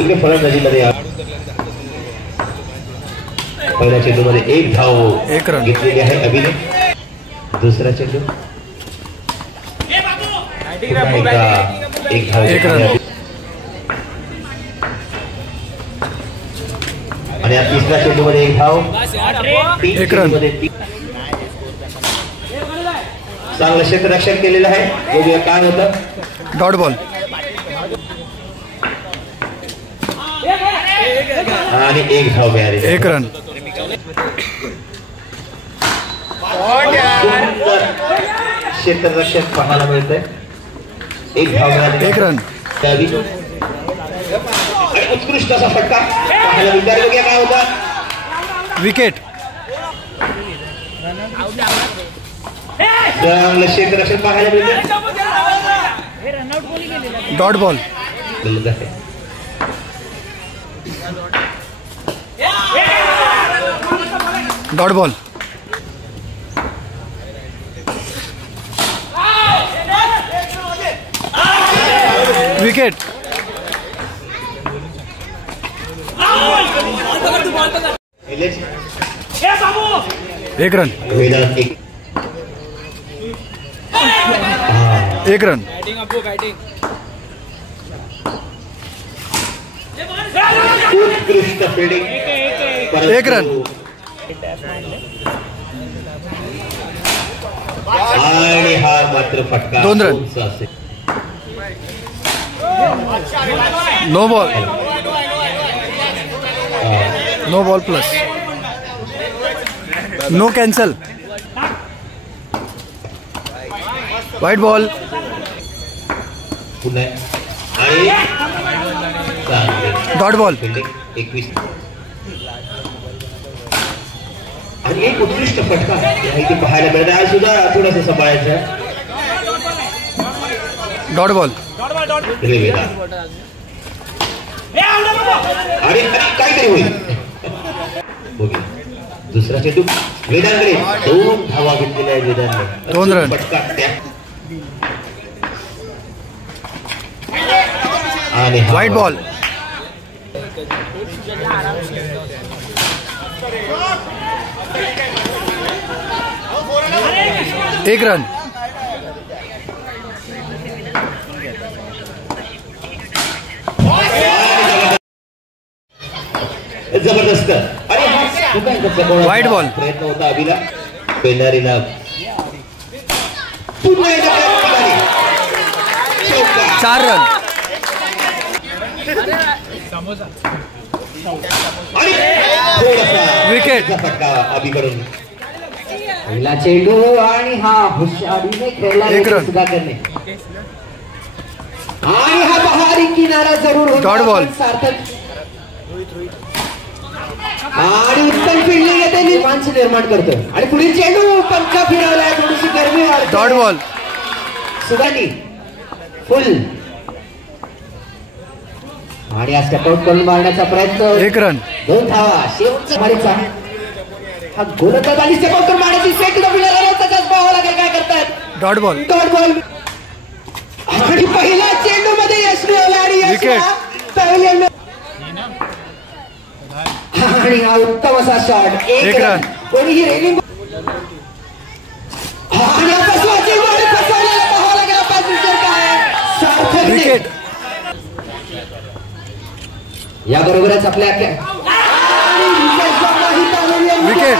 इकडे फलंदाजीमध्ये पहिल्या चेंडूमध्ये एक धाव घेतलेली आहे अभिने. दुसरा चेंडू एक धाव आणि या तिसऱ्या चेंडूमध्ये एक धाव. चांगलं क्षेत्ररक्षण केलेलं आहे. बघूया काय होतं. डॉट बॉल आणि एक धाव मिळाली. एक रन. क्षेत्ररक्षण पाहायला मिळतंय. एक धाव मिळाली. एक रन. उत्कृष्ट असा फटका पाहायला मिळतोय. बघूया काय होता. विकेट. चांगलं क्षेत्ररक्षण पाहायला मिळतंय. Dot ball. Dot ball. Wicket. एक रन. एक रन. उत्कृष्ट फिल्डिंग. एक रन. आणि हा मात्र फटका. 2 run. No ball. No ball plus. No cancel. वाईट बॉल. पुन्हा आणि डॉट बॉल. 21 आणि एक उत्कृष्ट फटका इथे पाहायला मिळत आहे. सुद्धा थोडंसं सांभाळायचं. Dot ball. आणि काहीतरी होईल. बघूया दुसरा चेंडू वेदांकडे. 2 धावा घेतलेल्या आहे वेदांकडे. 2 रन. फटका आणि वाईट बॉल. एक रन. जबरदस्त. वाईट बॉल. प्रयत्न होता अभिला. पेनारीला 4 रन. विकेट. फटका अभिकडून. पहिला चेंडू आणि हा हुशारीने खेळला. एक रन. सुधाकरने आणि हा बहारी किनारा जरूर होता. Dot ball. सार्थक आणि उत्तम फिल्डिंग येते. निर्माण करतो आणि पुढील चेंडू पंखा फिरवलाय. थोडीशी गरमी वाढते. Dot ball. सुधानी फुल आणि आज स्टेपआउट करून मारण्याचा प्रयत्न. 1 रन. 2 धावा. शेवटचा मारीचा हा गोलंदाज आणि स्टेपआउट करून मारण्याची सेट त्याच्याच पाहावं लागेल काय करतात. Dot ball. डॉट बॉल आणि पहिला चेंडू मध्ये यश मिळवला आणि विकेट. आणि हा उत्तम असा शॉट. 1 रन. कोणीही रेलिंग आणि पाहावं लागेल. काय विकेट. या बरोबरच आपल्या विकेट.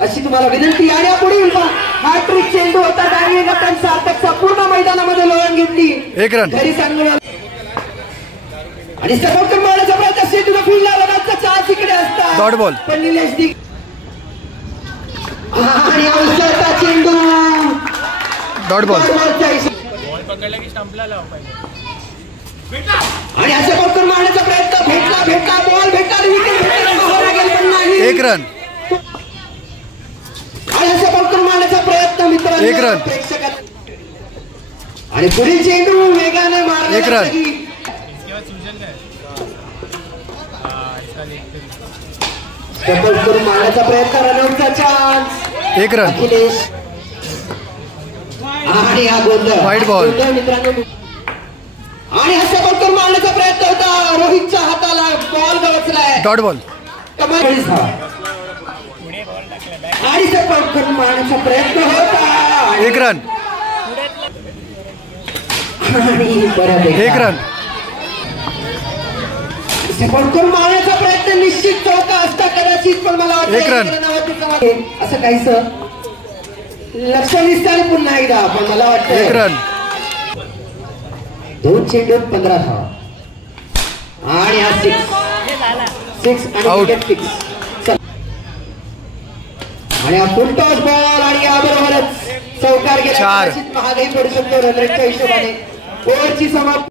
अशी तुम्हाला विनंती. आणि पुढील हॅट्रिक चेंडू होता. सार्थकचा पूर्ण मैदानामध्ये लोळण घेतली. 1 रन. घरी सांगून आणि सपोर्ट मारण्याचा प्रयत्न. चेंडूला फील्ड लावण्याचा चान्स इकडे असतात. Dot ball. पण निलेश आणि अवसरचा चेंडू. Dot ball. आणि असे पटकन मारण्याचा प्रयत्न. भेटला बॉल भेटला. विकेट. 1 रन. आणि असे पटकन मारण्याचा प्रयत्न मित्रांनो. 1 रन. आणि पुढील चेंडू वेगाने मारला. 1 रन. सपोर्ट करून मारण्याचा प्रयत्न. रनआउटचा चान्स. 1 रन. अखिलेश आणि हा गोंधळ. वाईट बॉल. मित्रांनो आणि हा सपोर्ट करून मारण्याचा प्रयत्न. हाताला बॉल गवसलाय. Dot ball. कमाल धावा आणि सपोर्ट करून मारण्याचा प्रयत्न होता. 1 रन. आणि बऱ्यापैकी 1 रन. सपोर्ट करून मारण्याचा प्रयत्न निश्चित चौका असता कदाचित, पण मला वाटतं 1 रन. असं काहीच लक्ष दिसतं पुन्हा एकदा, पण मला 1 वाटतं रन. 2 चेंडूत 15 धावा आणि हा 6 आणि Out. Wicket fix. आणि हा फुल टॉस बॉल आणि याबरोबरच चौकार गेला. 4. कदाचित महागही पडू शकतो रनरेटच्या हिशोबाने. ओव्हरची समाप्ती.